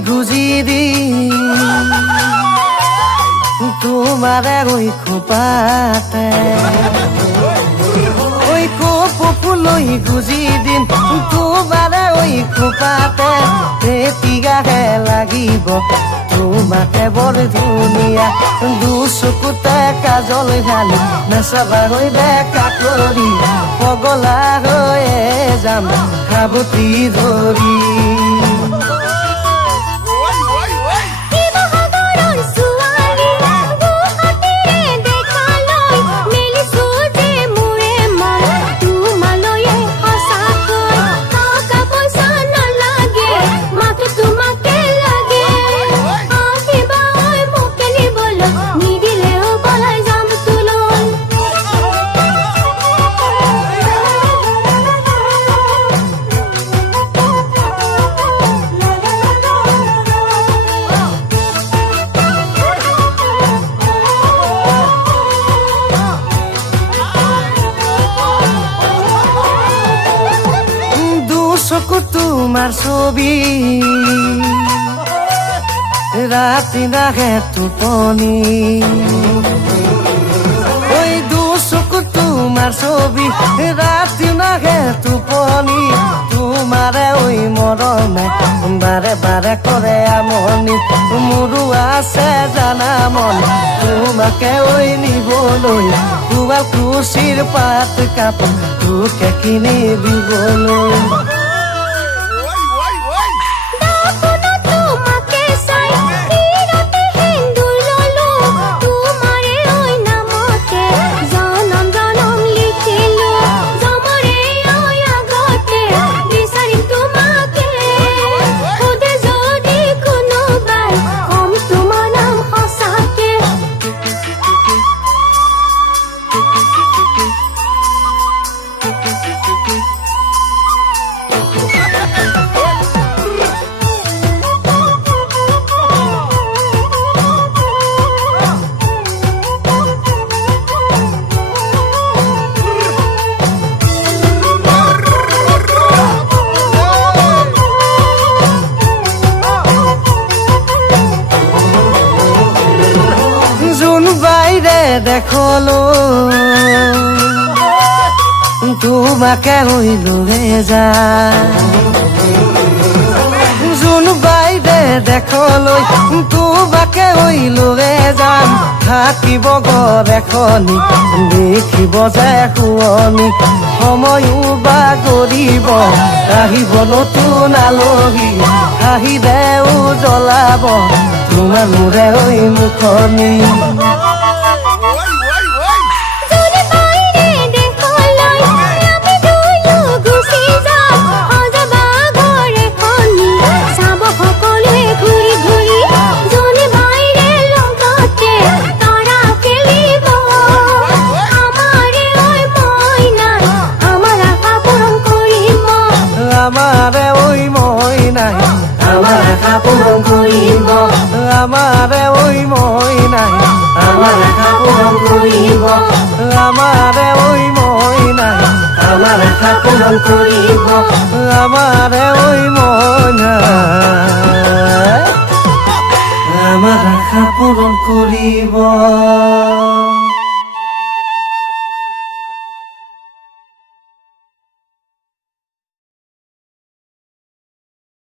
গুজি দি তোমাৰে ওই খোপাতে ওই কপুলই গুজি দিন তোমাৰে ওই খোপাতে তেতিয়াহে লাগিব তোমাকে বৰ ধুনীয়া দুচকুতে কাজল ঢালি নাচাবা হৈ দেখা কৰি পগলা হৈয়ে যাম সাবতি ধৰি তোমাৰ ছবি ৰাতি নাহে টোপনি ওই দুচকু তোমাৰ ছবি ৰাতি নাহে টোপনি তোমাৰে ওই মৰমে বাৰে বাৰে কৰে আমনি মোৰো আছে জানা মন তোমাকে ওই নিবলৈ তোমাৰ খুশিৰ পাত কাপোৰ তোকে কিনি দিবলৈ দেখলো তোমাকে ওই লয়ে যা যোন বাইৰে দেখলো তোমাকে ওই লয়ে যাম থাকিব ঘৰ এখনি দেখিব যে শুৱনি সময়ো বা কৰিব আহিব নতুন আলহী আহিলেও জ্বলাব তোমাৰ মোৰে ওই মুখনি আমারে ওই মইনাই আমার আশা পূরণ করিব আমারে ওই মইনাই আমার আশা পূরণ করিব আমারে ওই মইনাই আমার আশা পূরণ করিব আমারে ওই মইনাই আমার আশা পূরণ করিব